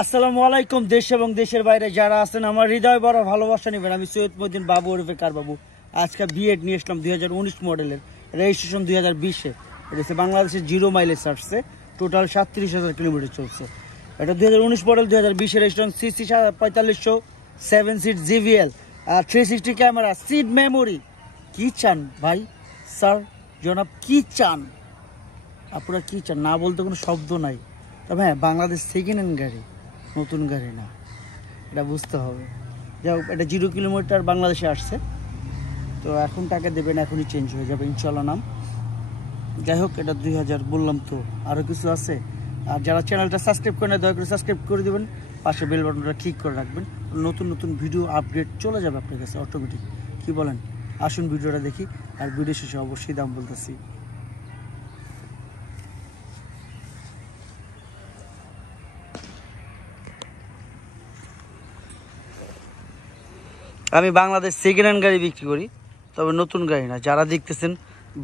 আসসালামু আলাইকুম। দেশ এবং দেশের বাইরে যারা আছেন আমার হৃদয় বড় ভালোবাসা নেবেন। আমি সৈয়দ মদিন বাবু ওরফে কার বাবু। আজকে বিএড নিয়ে আসলাম 2019 মডেলের, রেজিস্ট্রেশন 2020-এ। এটা হচ্ছে বাংলাদেশের 0 মাইলেজ আসছে, টোটাল 37,000 কিলোমিটার চলছে। এটা 2019 মডেল, 2020-এর রেজিস্ট্রেশন, সিসি 4500, 7 সিট জিভিএল, আর 360 ক্যামেরা, সিট মেমোরি। কি চান ভাই, স্যার, জনাব, কি চান আপনারা? কি চান না বলতে কোনো শব্দ নাই। তবে হ্যাঁ, বাংলাদেশ সেকেন্ড হ্যান্ড গাড়ি, নতুন গাড়ি না, এটা বুঝতে হবে। যাই হোক, এটা 0 কিলোমিটার বাংলাদেশে আসছে, তো এখন টাকা দেবেন, এখনই চেঞ্জ হয়ে যাবে ইনশাল্লাহ নাম। যাই হোক, এটা 2000 বললাম, তো আরও কিছু আছে। আর যারা চ্যানেলটা সাবস্ক্রাইব করে না, দয়া করে সাবস্ক্রাইব করে দেবেন, পাশে বেল বাটনটা ক্লিক করে রাখবেন। নতুন নতুন ভিডিও আপডেট চলে যাবে আপনার কাছে অটোমেটিক। কি বলেন? আসুন ভিডিওটা দেখি, আর ভিডিও শেষে অবশ্যই দাম বলতেছি। আমি বাংলাদেশ সেকেন্ড হ্যান্ড গাড়ি বিক্রি করি, তবে নতুন গাড়ি না। যারা দেখতেছেন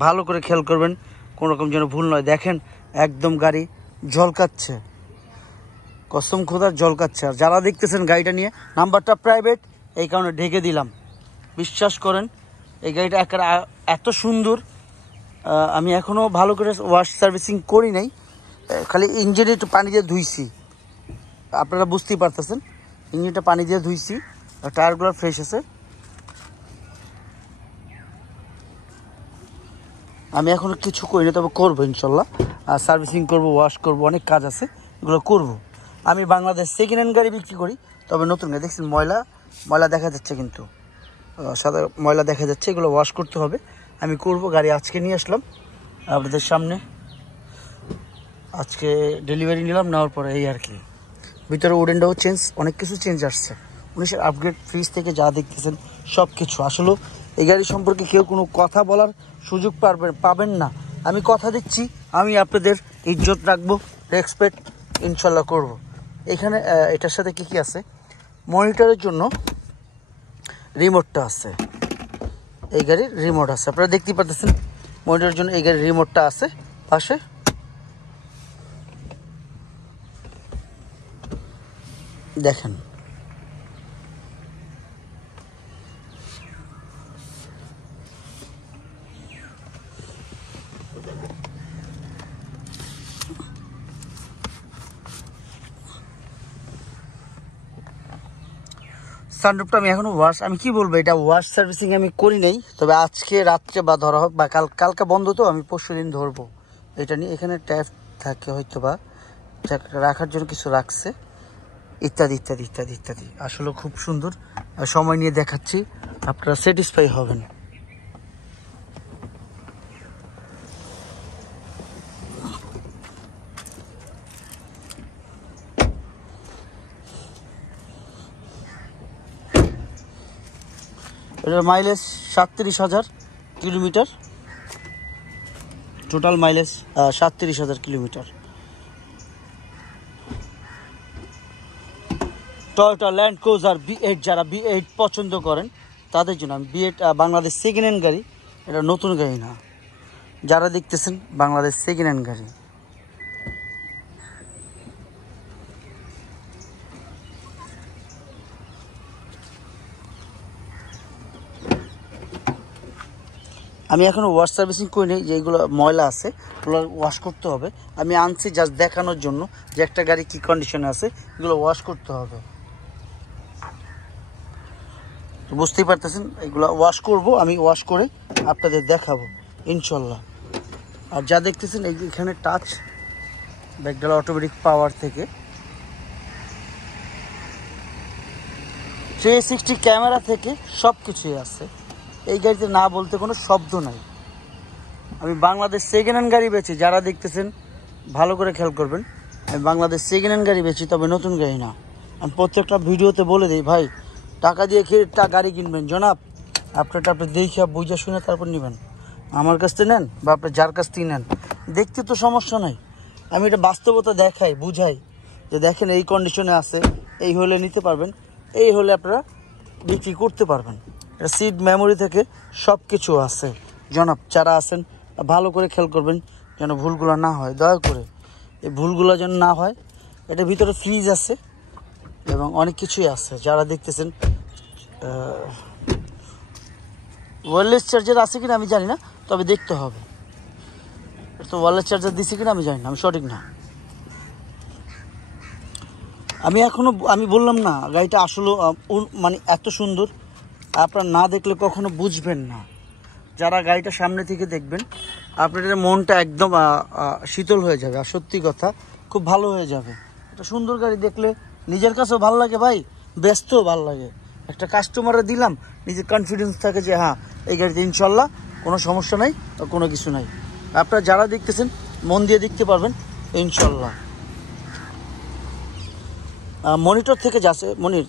ভালো করে খেয়াল করবেন, কোনো রকম যেন ভুল নয়। দেখেন একদম গাড়ি ঝলকাচ্ছে, কসম খোদার ঝলকাচ্ছে। আর যারা দেখতেছেন গাড়িটা নিয়ে, নাম্বারটা প্রাইভেট, এই কারণে ঢেকে দিলাম। বিশ্বাস করেন, এই গাড়িটা এত সুন্দর। আমি এখনও ভালো করে ওয়াশ সার্ভিসিং করি নাই, খালি ইঞ্জিনে একটু পানি দিয়ে ধুইছি। আপনারা বুঝতেই পারতেছেন, ইঞ্জিনটা পানি দিয়ে ধুইছি, টায়ারগুলো ফ্রেশ আছে। আমি এখন কিছু করি না, তবে করবো ইনশাল্লাহ। আর সার্ভিসিং করব, ওয়াশ করব, অনেক কাজ আছে, এগুলো করব। আমি বাংলাদেশ সেকেন্ড হ্যান্ড গাড়ি বিক্রি করি, তবে নতুন গাড়ি। দেখছেন ময়লা দেখা যাচ্ছে, কিন্তু সাদা ময়লা দেখা যাচ্ছে, এগুলো ওয়াশ করতে হবে। আমি করব। গাড়ি আজকে নিয়ে আসলাম আপনাদের সামনে, আজকে ডেলিভারি নিলাম, নেওয়ার পরে এই আর কি। ভিতরে উডেনটাও চেঞ্জ, অনেক কিছু চেঞ্জ আসছে। 19-এর আপগ্রেড, ফ্রিজ থেকে যা দেখতেছেন সব কিছু। আসলে এই গাড়ি সম্পর্কে কেউ কোনো কথা বলার সুযোগ পাবেন না। আমি কথা দিচ্ছি, আমি আপনাদের ইজ্জত রাখবো, রেসপেক্ট ইনশাল্লাহ করব। এখানে এটার সাথে কি কি আছে? মনিটরের জন্য রিমোটটা আছে, এই গাড়ির রিমোট আছে, আপনারা দেখতেই পাচ্ছেন। মনিটরের জন্য এই গাড়ির রিমোটটা আছে পাশে। দেখেন, সানরুফটা আমি এখনো আমি কি বলবো, এটা ওয়াশ সার্ভিসিং আমি করি নাই, তবে আজকে রাত্রে বা ধরা হোক, বা কালকে বন্ধ, তো আমি পরশু দিন ধরবো এটা নিয়ে। এখানে ট্যাপ থাকে হয়তো, বা রাখার জন্য কিছু রাখছে, ইত্যাদি ইত্যাদি ইত্যাদি ইত্যাদি। আসলে খুব সুন্দর, সময় নিয়ে দেখাচ্ছি, আপনারা স্যাটিসফাই হবেন। এটার mileage 37,000 kilometre, total mileage 37,000 kilometre. Toyota land cruiser B8, যারা B8 পছন্দ করেন তাদের জন্য। আমি B8 বাংলাদেশ সেকেন্ড হ্যান্ড গাড়ি, এটা নতুন গাড়ি না। যারা দেখতেছেন বাংলাদেশ সেকেন্ড হ্যান্ড গাড়ি। আমি এখনও ওয়াশ সার্ভিসিং করি নি, যেগুলো ময়লা আছে ওগুলো ওয়াশ করতে হবে। আমি আনছি জাস্ট দেখানোর জন্য যে একটা গাড়ি কী কন্ডিশনে আছে, এগুলো ওয়াশ করতে হবে। বুঝতেই পারতেছেন, এগুলো ওয়াশ করব, আমি ওয়াশ করে আপনাদের দেখাবো ইনশাল্লাহ। আর যা দেখতেছেন এখানে টাচ, ব্যাকডাল অটোমেটিক পাওয়ার থেকে, 360 ক্যামেরা থেকে সব কিছুই আছে এই গাড়িতে, না বলতে কোনো শব্দ নাই। আমি বাংলাদেশ সেকেন্ড হ্যান্ড গাড়ি বেচি, যারা দেখতেছেন ভালো করে খেয়াল করবেন। আমি বাংলাদেশ সেকেন্ড হ্যান্ড গাড়ি বেচি, তবে নতুন গাড়ি না। আমি প্রত্যেকটা ভিডিওতে বলে দিই, ভাই টাকা দিয়ে খেয়ে গাড়ি কিনবেন জনাব, আপনারটা আপনি দেখে বুঝে শুনে তারপর নেবেন। আমার কাছ থেকে নেন বা আপনি যার কাছ থেকে নেন, দেখতে তো সমস্যা নাই। আমি এটা বাস্তবতা দেখাই, বুঝাই যে দেখেন এই কন্ডিশনে আছে, এই হলে নিতে পারবেন, এই হলে আপনারা বিক্রি করতে পারবেন। এটা সিট মেমোরি থেকে সব কিছু আছে জনাব। যারা আছেন ভালো করে খেয়াল করবেন যেন ভুলগুলো না হয়, দয়া করে এই ভুলগুলো যেন না হয়। এটার ভিতরে ফ্রিজ আছে, এবং অনেক কিছুই আছে যারা দেখতেছেন। ওয়্যারলেস চার্জার আছে কিনা আমি জানি না, তবে দেখতে হবে। তো ওয়্যারলেস চার্জার দিছি কিনা আমি জানি না, আমি সঠিক না। আমি বললাম না গাড়িটা আসলে মানে এত সুন্দর, আপনারা না দেখলে কখনো বুঝবেন না। যারা গাড়িটা সামনে থেকে দেখবেন আপনাদের মনটা একদম শীতল হয়ে যাবে, আর সত্যি কথা খুব ভালো হয়ে যাবে। একটা সুন্দর গাড়ি দেখলে নিজের কাছেও ভালো লাগে ভাই, ব্যস্তও ভালো লাগে। একটা কাস্টমারে দিলাম, নিজের কনফিডেন্স থাকে যে হ্যাঁ এই গাড়িতে ইনশাল্লাহ কোনো সমস্যা নাই, কোনো কিছু নাই। আপনারা যারা দেখতেছেন মন দিয়ে দেখতে পারবেন ইনশাল্লাহ। মনিটর থেকে যাচ্ছে মনির,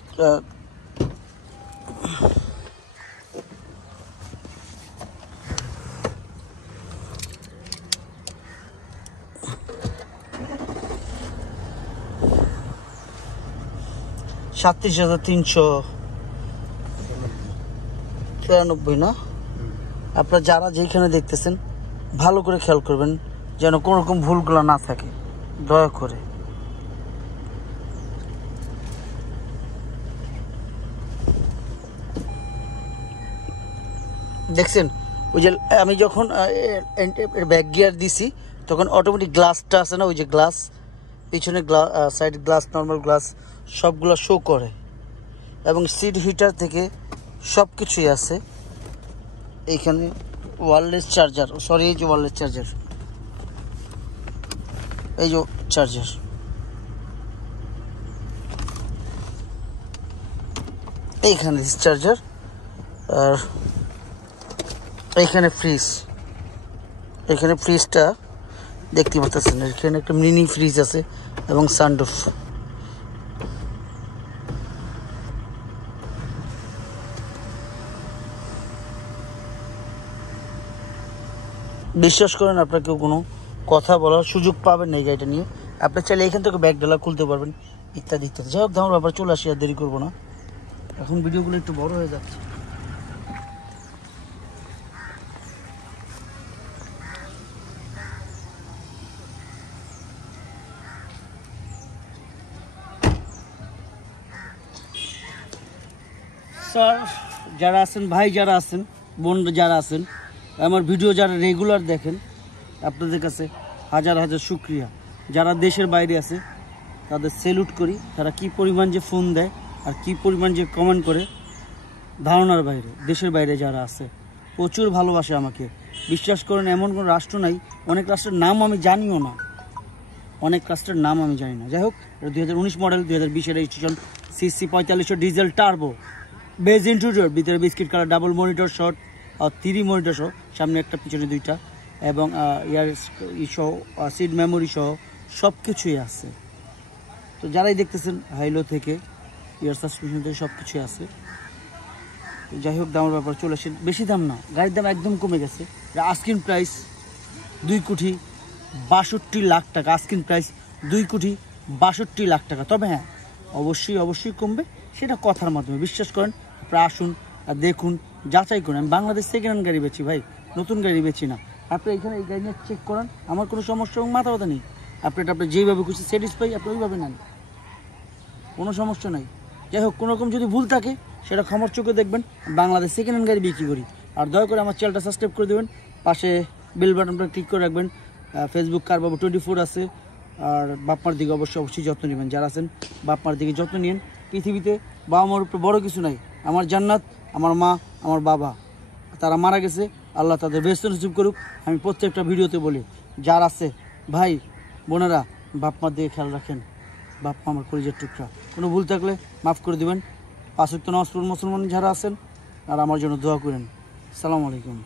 37,393 না? আপনারা যারা যেখানে দেখতেছেন ভালো করে খেয়াল করবেন যেন কোনো রকম ভুলগুলো না থাকে, দয়া করে। দেখছেন ওই যে আমি যখন ব্যাক গিয়ার দিছি তখন অটোমেটিক গ্লাসটা আছে না, ওই যে গ্লাস পিছনে সাইড গ্লাস, নর্মাল গ্লাস সবগুলো শো করে। এবং সিট হিটার থেকে সব কিছুই আছে। এইখানে ওয়্যারলেস চার্জার, সরি এই যে ওয়্যারলেস চার্জার, এই যে চার্জার, এইখানে চার্জার, আর এইখানে ফ্রিজ। এখানে ফ্রিজটা দেখতে পাচ্ছেন, এখানে একটা মিনি ফ্রিজ আছে এবং সানরুফ। বিশ্বাস করেন আপনাকে কোনো কথা বলার সুযোগ পাবেন না এই গাড়িটা নিয়ে। আপনি চাইলে এখান থেকে ব্যাগ ডালা খুলতে পারবেন, ইত্যাদি ইত্যাদি। যাই হোক, দাম ব্যাপার চলে আসি, আর দেরি করবো না, এখন ভিডিওগুলো একটু বড় হয়ে যাচ্ছে। স্যার যারা আছেন, ভাই যারা আছেন, বোন যারা আছেন, আমার ভিডিও যারা রেগুলার দেখেন, আপনাদের কাছে হাজার হাজার শুক্রিয়া। যারা দেশের বাইরে আছে তাদের সেলুট করি। তারা কি পরিমাণ যে ফোন দেয় আর কি পরিমাণ যে কমেন্ট করে, ধারণার বাইরে। দেশের বাইরে যারা আছে প্রচুর ভালোবাসে আমাকে। বিশ্বাস করেন এমন কোনো রাষ্ট্র নাই, অনেক রাষ্ট্রের নাম আমি জানিও না, অনেক রাষ্ট্রের নাম আমি জানি না। যাই হোক, 2019 model, 2020 registration, CC 4500 diesel turbo, beige interior, ভিতরে বিস্কিট কালার, ডাবল মনিটর শট আর 3 মনিটর সহ, সামনে একটা পিছনে দুইটা, এবং ইয়ার সহ সিট মেমোরি সহ সব কিছুই আছে। তো যারাই দেখতেছেন হাইলো থেকে ইয়ার সাসপেনশন থেকে সব কিছুই আছে। যাই হোক, দামের ব্যাপার চলে আসে, বেশি দাম না, গাড়ির দাম একদম কমে গেছে। আস্কিং প্রাইস 2,62,00,000 টাকা, আস্কিং প্রাইস 2,62,00,000 টাকা। তবে হ্যাঁ, অবশ্যই কমবে, সেটা কথার মাধ্যমে। বিশ্বাস করেন, আপনারা আসুন আর দেখুন, যাচাই করুন। আমি বাংলাদেশ সেকেন্ড হ্যান্ড গাড়ি বেচি ভাই, নতুন গাড়ি বেচি না। আপনি এখানে এই গাড়ি নিয়ে চেক করেন, আমার কোনো সমস্যা এবং মাথা ব্যথা নেই। আপনি যেইভাবে খুশি স্যাটিসফাই আপনি ওইভাবে নেন, কোনো সমস্যা নাই। যাই হোক, কোনোরকম যদি ভুল থাকে সেটা ক্ষমার চোখে দেখবেন। বাংলাদেশ সেকেন্ড হ্যান্ড গাড়ি বিক্রি করি। আর দয়া করে আমার চ্যানেলটা সাবস্ক্রাইব করে দেবেন, পাশে বেল বাটনটা ক্লিক করে রাখবেন। ফেসবুক কারবাবু 24 আছে। আর বাপমার দিকে অবশ্যই যত্ন নেবেন। যারা আছেন বাপমার দিকে যত্ন নিন। পৃথিবীতে বাবা মার উপরে বড় কিছু নাই। আমার জান্নাত আমার মা, আমার বাবা, তারা মারা গেছে, আল্লাহ তাদের বেহেশত নসিব করুক। আমি প্রত্যেকটা ভিডিওতে বলি, যার আছে ভাই বোনেরা, বাপমার দিকে খেয়াল রাখেন। বাপমা আমার কলিজার টুকরা, কোনো ভুল থাকলে মাফ করে দেবেন। 5 ওয়াক্ত নামাজ পড়ুন মুসলমান যারা আছেন, আর আমার জন্য দোয়া করেন। আসসালামু আলাইকুম।